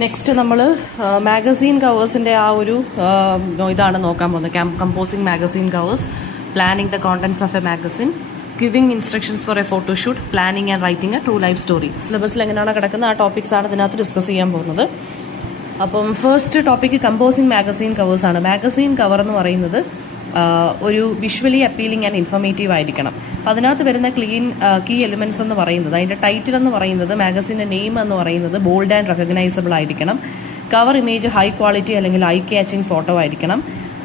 Next നമ്മൾ magazine കവേഴ്സിൻ്റെ ആ ഒരു ഇതാണ് നോക്കാൻ പോകുന്നത്. Composing magazine covers, planning the contents of A magazine, giving instructions four A photoshoot, planning and writing A true life story. സിലബസിൽ എങ്ങനെയാണ് കിടക്കുന്ന ആ ടോപ്പിക്സാണ് ഇതിനകത്ത് ഡിസ്കസ് ചെയ്യാൻ പോകുന്നത്. അപ്പം ഫസ്റ്റ് ടോപ്പിക്ക് കമ്പോസിങ് മാഗസീൻ കവേഴ്സാണ്. മാഗസീൻ കവർ എന്ന് പറയുന്നത് ഒരു വിഷ്വലി അപ്പീലിംഗ് ആൻഡ് ഇൻഫോർമേറ്റീവ് ആയിരിക്കണം. അപ്പം അതിനകത്ത് വരുന്ന കീ എലിമെൻറ്റ്സ് എന്ന് പറയുന്നത്, അതിൻ്റെ ടൈറ്റിൽ എന്ന് പറയുന്നത്, മാഗസീൻ്റെ നെയിം എന്ന് പറയുന്നത് ബോൾഡ് ആൻഡ് റെക്കഗ്നൈസബിൾ ആയിരിക്കണം. കവർ ഇമേജ് ഹൈ ക്വാളിറ്റി അല്ലെങ്കിൽ ഐ ക്യാച്ചിങ് ഫോട്ടോ ആയിരിക്കണം.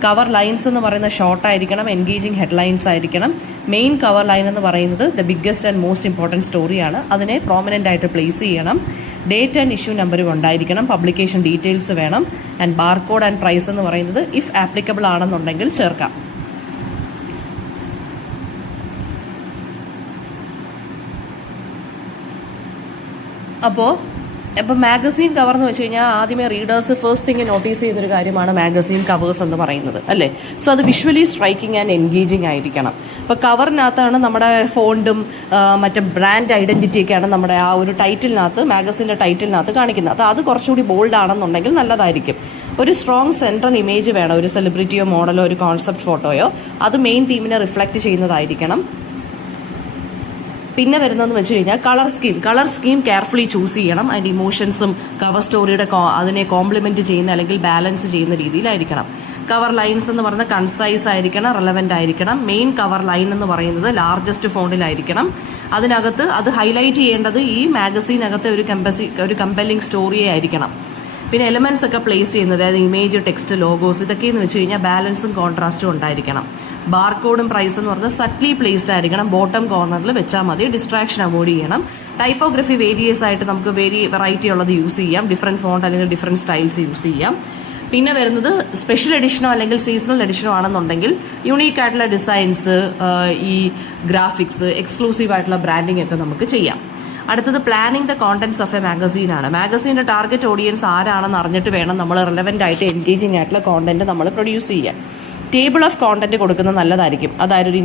കവർ ലൈൻസ് എന്ന് പറയുന്ന ഷോർട്ട് ആയിരിക്കണം, എൻഗേജിങ് ഹെഡ്ലൈൻസ് ആയിരിക്കണം. മെയിൻ കവർ ലൈൻ എന്ന് പറയുന്നത് the biggest and most important സ്റ്റോറിയാണ്, അതിനെ പ്രോമിനൻ്റ് ആയിട്ട് പ്ലേസ് ചെയ്യണം. ഡേറ്റ് ആൻഡ് ഇഷ്യൂ നമ്പറും ഉണ്ടായിരിക്കണം. പബ്ലിക്കേഷൻ ഡീറ്റെയിൽസ് വേണം. ആൻഡ് ബാർകോഡ് ആൻഡ് പ്രൈസ് എന്ന് പറയുന്നത് ഇഫ് ആപ്ലിക്കബിൾ ആണെന്നുണ്ടെങ്കിൽ ചേർക്കാം. അപ്പോൾ മാഗസീൻ കവർ എന്ന് വെച്ച് കഴിഞ്ഞാൽ ആദ്യമേ റീഡേഴ്സ് ഫസ്റ്റ് തിങ് നോട്ടീസ് ചെയ്തൊരു കാര്യമാണ് മാഗസീൻ കവേഴ്സ് എന്ന് പറയുന്നത്, അല്ലേ? സോ അത് വിഷ്വലി സ്ട്രൈക്കിംഗ് ആൻഡ് എൻഗേജിങ് ആയിരിക്കണം. അപ്പോൾ കവറിനകത്താണ് നമ്മുടെ ഫോണ്ടും മറ്റേ ബ്രാൻഡ് ഐഡൻറ്റിറ്റിയൊക്കെയാണ് നമ്മുടെ ആ ഒരു ടൈറ്റിലിനകത്ത്, മാഗസീൻ്റെ ടൈറ്റിലിനകത്ത് കാണിക്കുന്നത്. അത് കുറച്ചുകൂടി ബോൾഡ് ആണെന്നുണ്ടെങ്കിൽ നല്ലതായിരിക്കും. ഒരു സ്ട്രോങ് സെൻട്രൽ ഇമേജ് വേണം, ഒരു സെലിബ്രിറ്റിയോ മോഡലോ ഒരു കോൺസെപ്റ്റ് ഫോട്ടോയോ. അത് മെയിൻ തീമിനെ റിഫ്ലക്റ്റ് ചെയ്യുന്നതായിരിക്കണം. പിന്നെ വരുന്നതെന്ന് വെച്ച് കഴിഞ്ഞാൽ കളർ സ്കീം കെയർഫുള്ളി ചൂസ് ചെയ്യണം. അതിൻ്റെ ഇമോഷൻസും കവർ സ്റ്റോറിയുടെ അതിനെ കോംപ്ലിമെൻറ്റ് ചെയ്യുന്ന അല്ലെങ്കിൽ ബാലൻസ് ചെയ്യുന്ന രീതിയിലായിരിക്കണം. കവർ ലൈൻസ് എന്ന് പറയുന്നത് കൺസൈസ് ആയിരിക്കണം, റെലവൻ്റ് ആയിരിക്കണം. മെയിൻ കവർ ലൈൻ എന്ന് പറയുന്നത് ലാർജസ്റ്റ് ഫോണ്ടിലായിരിക്കണം. അതിനകത്ത് അത് ഹൈലൈറ്റ് ചെയ്യേണ്ടത് ഈ മാഗസീനകത്തെ ഒരു കമ്പല്ലിംഗ് സ്റ്റോറിയെ ആയിരിക്കണം. പിന്നെ എലിമെൻറ്റ്സ് ഒക്കെ പ്ലേസ് ചെയ്യുന്നത്, അതായത് ഇമേജ്, ടെക്സ്റ്റ്, ലോഗോസ്, ഇതൊക്കെയെന്ന് വെച്ച് കഴിഞ്ഞാൽ ബാലൻസും കോൺട്രാസ്റ്റും ഉണ്ടായിരിക്കണം. ബാർകോഡും പ്രൈസ് എന്ന് പറഞ്ഞാൽ സറ്റ്ലി പ്ലേസ്ഡ് ആയിരിക്കണം, ബോട്ടം കോർണറിൽ വെച്ചാൽ മതി. ഡിസ്ട്രാക്ഷൻ അവോയ്ഡ് ചെയ്യണം. ടൈപ്പോഗ്രഫി വേരിയസ് ആയിട്ട് നമുക്ക് വെറൈറ്റി ഉള്ളത് യൂസ് ചെയ്യാം. ഡിഫറെൻറ്റ് ഫോണ്ട് അല്ലെങ്കിൽ ഡിഫറെൻറ്റ് സ്റ്റൈൽസ് യൂസ് ചെയ്യാം. പിന്നെ വരുന്നത് സ്പെഷ്യൽ എഡിഷനോ അല്ലെങ്കിൽ സീസണൽ എഡിഷനോ ആണെന്നുണ്ടെങ്കിൽ യുണീക്ക് ആയിട്ടുള്ള ഡിസൈൻസ്, ഈ ഗ്രാഫിക്സ്, എക്സ്ക്ലൂസീവ് ആയിട്ടുള്ള ബ്രാൻഡിങ് ഒക്കെ നമുക്ക് ചെയ്യാം. അടുത്തത് planning the contents of a മാഗസീനാണ്. മാഗസീൻ്റെ ടാർഗറ്റ് ഓഡിയൻസ് ആരാണെന്ന് അറിഞ്ഞിട്ട് വേണം നമ്മൾ റെലവൻ്റ് ആയിട്ട് എൻഗേജിങ് ആയിട്ടുള്ള കോണ്ടന്റ് നമ്മൾ പ്രൊഡ്യൂസ് ചെയ്യാൻ. ടേബിൾ ഓഫ് കോണ്ടന്റ് കൊടുക്കുന്നത് നല്ലതായിരിക്കും. അതായത് ഒരു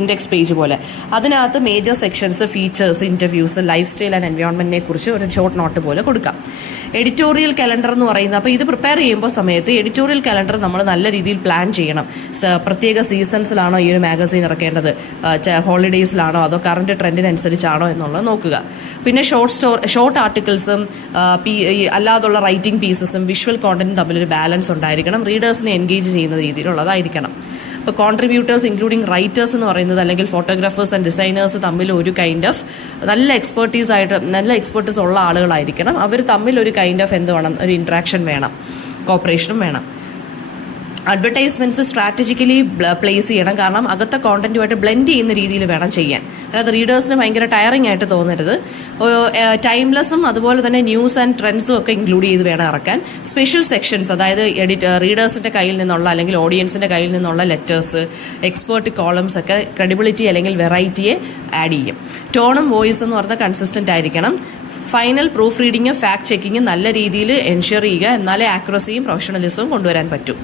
ഇൻഡെക്സ് പേജ് പോലെ. അതിനകത്ത് major sections, features, interviews, lifestyle and എൻവയോൺമെൻറ്റിനെ കുറിച്ച് ഒരു ഷോർട്ട് നോട്ട് പോലെ കൊടുക്കാം. എഡിറ്റോറിയൽ കലണ്ടർ എന്ന് പറയുന്നത്, അപ്പോൾ ഇത് പ്രിപ്പയർ ചെയ്യുമ്പോൾ സമയത്ത് എഡിറ്റോറിയൽ കലണ്ടർ നമ്മൾ നല്ല രീതിയിൽ പ്ലാൻ ചെയ്യണം. പ്രത്യേക സീസൺസിലാണോ ഈ ഒരു മാഗസീൻ ഇറക്കേണ്ടത്, ഹോളിഡേയ്സിലാണോ അതോ കറണ്ട് ട്രെൻഡിനനുസരിച്ചാണോ എന്നുള്ളത് നോക്കുക. പിന്നെ ഷോർട്ട് ആർട്ടിക്കിൾസും അല്ലാതുള്ള റൈറ്റിംഗ് പീസസും വിഷ്വൽ കോണ്ടന്റും തമ്മിലൊരു ബാലൻസ് ഉണ്ടായിരിക്കണം. റീഡേഴ്സിനെ എൻഗേജ് ചെയ്യുന്ന രീതിയിലുള്ളതായിരിക്കണം. ഇപ്പോൾ കോൺട്രിബ്യൂട്ടേഴ്സ് ഇൻക്ലൂഡിങ് റൈറ്റേഴ്സ് എന്ന് പറയുന്നത്, അല്ലെങ്കിൽ ഫോട്ടോഗ്രാഫേഴ്സ് ആൻഡ് ഡിസൈനേഴ്സ് തമ്മിൽ ഒരു കൈൻഡ് ഓഫ് നല്ല എക്സ്പെർട്ടീസ് ഉള്ള ആളുകളായിരിക്കണം. അവർ തമ്മിൽ ഒരു കൈൻഡ് ഓഫ് എന്ത് വേണം, ഒരു ഇൻട്രാക്ഷൻ വേണം, കോപ്പറേഷനും വേണം. അഡ്വർടൈസ്മെൻറ്റ്സ് സ്ട്രാറ്റജിക്കലി പ്ലേസ് ചെയ്യണം. കാരണം അകത്തെ കോണ്ടന്റുമായിട്ട് ബ്ലെൻഡ് ചെയ്യുന്ന രീതിയിൽ വേണം ചെയ്യാൻ. അതായത് റീഡേഴ്സിന് ഭയങ്കര ടയറിംഗ് ആയിട്ട് തോന്നരുത്. ടൈംലെസ്സും അതുപോലെ തന്നെ ന്യൂസ് ആൻഡ് ട്രെൻഡ്സും ഒക്കെ ഇൻക്ലൂഡ് ചെയ്ത് വേണം ഇറക്കാൻ. സ്പെഷ്യൽ സെക്ഷൻസ്, അതായത് റീഡേഴ്സിൻ്റെ കയ്യിൽ നിന്നുള്ള അല്ലെങ്കിൽ ഓഡിയൻസിൻ്റെ കയ്യിൽ നിന്നുള്ള ലെറ്റേഴ്സ്, എക്സ്പേർട്ട് കോളംസ് ഒക്കെ ക്രെഡിബിലിറ്റി അല്ലെങ്കിൽ വെറൈറ്റിയെ ആഡ് ചെയ്യും. ടോണും വോയിസ് എന്ന് പറഞ്ഞാൽ കൺസിസ്റ്റൻ്റ് ആയിരിക്കണം. ഫൈനൽ പ്രൂഫ് റീഡിങ്ങും ഫാക്ട് ചെക്കിങ്ങും നല്ല രീതിയിൽ എൻഷുർ ചെയ്യുക. എന്നാലേ ആക്യുറസിയും പ്രൊഫഷണലിസവും കൊണ്ടുവരാൻ പറ്റും.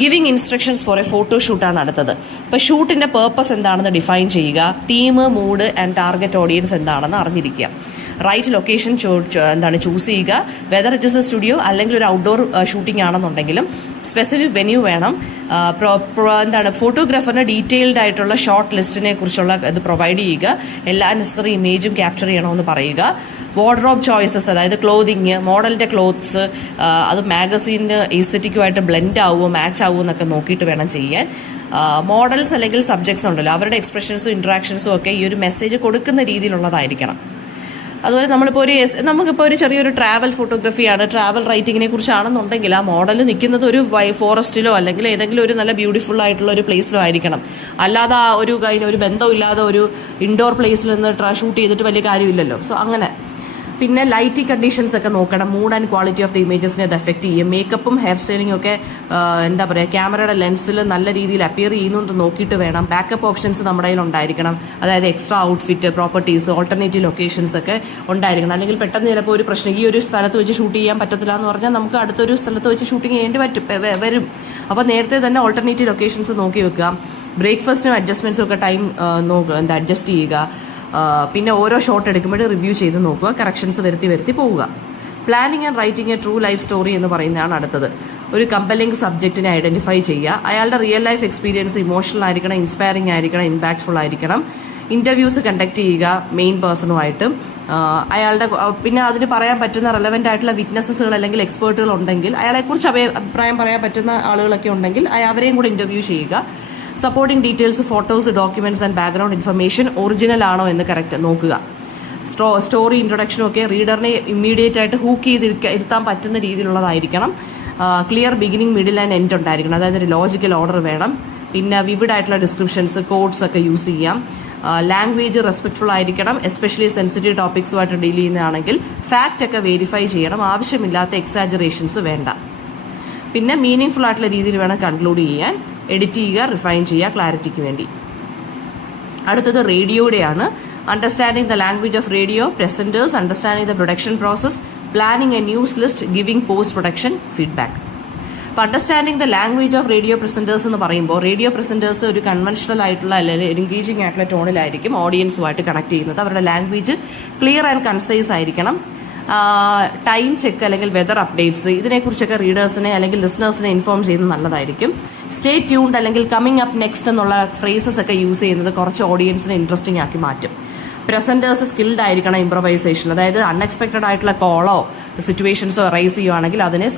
ഗിവിംഗ് ഇൻസ്ട്രക്ഷൻസ് ഫോർ എ ഫോട്ടോഷൂട്ടാണ് അടുത്തത്. ഇപ്പോൾ ഷൂട്ടിൻ്റെ പേർപ്പസ് എന്താണെന്ന് ഡിഫൈൻ ചെയ്യുക. Theme, mood and target audience എന്താണെന്ന് അറിഞ്ഞിരിക്കുക. റൈറ്റ് ലൊക്കേഷൻ ചൂസ് ചെയ്യുക. Whether it is A studio അല്ലെങ്കിൽ ഒരു ഔട്ട്ഡോർ ഷൂട്ടിംഗ് ആണെന്നുണ്ടെങ്കിലും സ്പെസിഫിക് വെന്യൂ വേണം. ഫോട്ടോഗ്രാഫറിന് ഡീറ്റെയിൽഡ് ആയിട്ടുള്ള ഷോർട്ട് ലിസ്റ്റിനെ കുറിച്ചുള്ള ഇത് പ്രൊവൈഡ് ചെയ്യുക. എല്ലാ നെസസറി ഇമേജും ക്യാപ്ചർ ചെയ്യണമെന്ന് പറയുക. വാർഡ്രോബ് ചോയ്സസ്, അതായത് ക്ലോതിങ്, മോഡലിൻ്റെ ക്ലോത്ത്സ്, അത് മാഗസീനിന് എസ്തെറ്റിക്കുമായിട്ട് ബ്ലെൻഡ് ആവുമോ മാച്ച് ആവുമോ എന്നൊക്കെ നോക്കിയിട്ട് വേണം ചെയ്യാൻ. മോഡൽസ് അല്ലെങ്കിൽ സബ്ജക്ട്സ് ഉണ്ടല്ലോ, അവരുടെ എക്സ്പ്രഷൻസും ഇൻട്രാക്ഷൻസും ഒക്കെ ഈ ഒരു മെസ്സേജ് കൊടുക്കുന്ന രീതിയിലുള്ളതായിരിക്കണം. അതുപോലെ നമുക്കിപ്പോൾ ഒരു ചെറിയൊരു ട്രാവൽ ഫോട്ടോഗ്രാഫിയാണ്, ട്രാവൽ റൈറ്റിങ്ങിനെ കുറിച്ചാണെന്നുണ്ടെങ്കിൽ ആ മോഡൽ നിൽക്കുന്നത് ഒരു ഫോറസ്റ്റിലോ അല്ലെങ്കിൽ ഏതെങ്കിലും ഒരു നല്ല ബ്യൂട്ടിഫുൾ ആയിട്ടുള്ള ഒരു പ്ലേസിലോ ആയിരിക്കണം. അല്ലാതെ ആ ഒരു ബന്ധമില്ലാതെ ഒരു ഇൻഡോർ പ്ലേസിൽ നിന്ന് ഷൂട്ട് ചെയ്തിട്ട് വലിയ കാര്യമില്ലല്ലോ. സോ അങ്ങനെ. പിന്നെ ലൈറ്റിംഗ് കണ്ടീഷൻസ് ഒക്കെ നോക്കണം. Mood and quality of the ഇമേജസിനെ അത് എഫക്റ്റ് ചെയ്യും. മേക്കപ്പും ഹെയർ സ്റ്റൈലിംഗ് ഒക്കെ ക്യാമറയുടെ ലെൻസിൽ നല്ല രീതിയിൽ അപ്പിയർ ചെയ്യുന്നു നോക്കിയിട്ട് വേണം. ബാക്കപ്പ് ഓപ്ഷൻസ് നമ്മുടെ കയ്യിൽ ഉണ്ടായിരിക്കണം. അതായത് extra outfit, properties, alternative locations ഒക്കെ ഉണ്ടായിരിക്കണം. അല്ലെങ്കിൽ പെട്ടെന്ന് ചിലപ്പോൾ ഒരു പ്രശ്നം, ഈ ഒരു സ്ഥലത്ത് വെച്ച് ഷൂട്ട് ചെയ്യാൻ പറ്റത്തില്ല എന്ന് പറഞ്ഞാൽ നമുക്ക് അടുത്തൊരു സ്ഥലത്ത് വെച്ച് ഷൂട്ടിംഗ് ചെയ്യേണ്ടി വരും. അപ്പോൾ നേരത്തെ തന്നെ ഓൾട്ടർനേറ്റീവ് ലൊക്കേഷൻസ് നോക്കി വെക്കുക. ബ്രേക്ക്ഫാസ്റ്റിനും അഡ്ജസ്റ്റ്മെൻറ്റ്സും ഒക്കെ ടൈം അഡ്ജസ്റ്റ് ചെയ്യുക. പിന്നെ ഓരോ ഷോട്ട് എടുക്കുമ്പോഴും റിവ്യൂ ചെയ്ത് നോക്കുക, കറക്ഷൻസ് വരുത്തി പോവുക. Planning and writing A true life story എന്ന് പറയുന്നതാണ് അടുത്തത്. ഒരു കമ്പലിംഗ് സബ്ജക്റ്റിനെ ഐഡന്റിഫൈ ചെയ്യുക. അയാളുടെ റിയൽ ലൈഫ് എക്സ്പീരിയൻസ് ഇമോഷണൽ ആയിരിക്കണം, ഇൻസ്പയറിംഗ് ആയിരിക്കണം, ഇമ്പാക്ട്ഫുൾ ആയിരിക്കണം. ഇന്റർവ്യൂസ് കണ്ടക്ട് ചെയ്യുക മെയിൻ പേഴ്സണുമായിട്ട്. അയാളുടെ പിന്നെ അതിന് പറയാൻ പറ്റുന്ന റെലവെന്റ് ആയിട്ടുള്ള വിറ്റ്നസ്സുകൾ അല്ലെങ്കിൽ എക്സ്പേർട്ടുകൾ ഉണ്ടെങ്കിൽ, അയാളെക്കുറിച്ച് അഭിപ്രായം പറയാൻ പറ്റുന്ന ആളുകളൊക്കെ ഉണ്ടെങ്കിൽ അവരെയും കൂടെ ഇന്റർവ്യൂ ചെയ്യുക. Supporting details, photos, documents and background information original ആണോ എന്ന് കറക്റ്റ് നോക്കുക. സ്റ്റോറി ഇൻട്രൊഡക്ഷനും ഒക്കെ റീഡറിനെ ഇമ്മീഡിയറ്റ് ആയിട്ട് ഹൂക്ക് ചെയ്ത് ഇരുത്താൻ പറ്റുന്ന രീതിയിലുള്ളതായിരിക്കണം. Clear beginning, middle and end ഉണ്ടായിരിക്കണം. അതായത് ഒരു ലോജിക്കൽ ഓർഡർ വേണം. പിന്നെ വിവിഡ് ആയിട്ടുള്ള ഡിസ്ക്രിപ്ഷൻസ്, കോഡ്സ് ഒക്കെ യൂസ് ചെയ്യാം. ലാംഗ്വേജ് റെസ്പെക്ട്ഫുൾ ആയിരിക്കണം, എസ്പെഷ്യലി സെൻസിറ്റീവ് ടോപ്പിക്സുമായിട്ട് ഡീൽ ചെയ്യുന്നതാണെങ്കിൽ ഫാക്റ്റ് ഒക്കെ വെരിഫൈ ചെയ്യണം. ആവശ്യമില്ലാത്ത എക്സാജറേഷൻസ് വേണ്ട. പിന്നെ മീനിങ് ഫുൾ ആയിട്ടുള്ള രീതിയിൽ വേണം കൺക്ലൂഡ് ചെയ്യാൻ. എഡിറ്റ് ചെയ്യുക, റിഫൈൻ ചെയ്യുക ക്ലാരിറ്റിക്ക് വേണ്ടി. അടുത്തത് റേഡിയോയുടെയാണ്. Understanding the language of radio presenters, understanding the production process, planning a news list, giving post production feedback. അപ്പോൾ understanding the language of radio presenters എന്ന് പറയുമ്പോൾ റേഡിയോ പ്രസന്റേഴ്സ് ഒരു കൺവെൻഷണൽ ആയിട്ടുള്ള അല്ലെങ്കിൽ എൻഗേജിംഗ് ആയിട്ടുള്ള ടോണിലായിരിക്കും ഓഡിയൻസുമായിട്ട് കണക്ട് ചെയ്യുന്നത്. അവരുടെ ലാംഗ്വേജ് ക്ലിയർ ആൻഡ് കൺസൈസ് ആയിരിക്കണം. ടൈം ചെക്ക് അല്ലെങ്കിൽ വെതർ അപ്ഡേറ്റ്സ് ഇതിനെക്കുറിച്ചൊക്കെ റീഡേഴ്സിനെ അല്ലെങ്കിൽ ലിസണേഴ്സിനെ ഇൻഫോം ചെയ്യുന്നത് നല്ലതായിരിക്കും. സ്റ്റേ ട്യൂൺഡ് അല്ലെങ്കിൽ കമ്മിങ് അപ്പ് നെക്സ്റ്റ് എന്നുള്ള ഫ്രേസസ് ഒക്കെ യൂസ് ചെയ്യുന്നത് കുറച്ച് ഓഡിയൻസിനെ ഇൻട്രസ്റ്റിംഗ് ആക്കി മാറ്റും. പ്രസന്റേഴ്സ് സ്കിൽഡ് ആയിരിക്കണം ഇംപ്രവൈസേഷൻ, അതായത് അൺഎക്സ്പെക്റ്റഡ് ആയിട്ടുള്ള കോളോ സിറ്റുവേഷൻസോ റൈസ് ചെയ്യുവാണെങ്കിൽ അതിനെ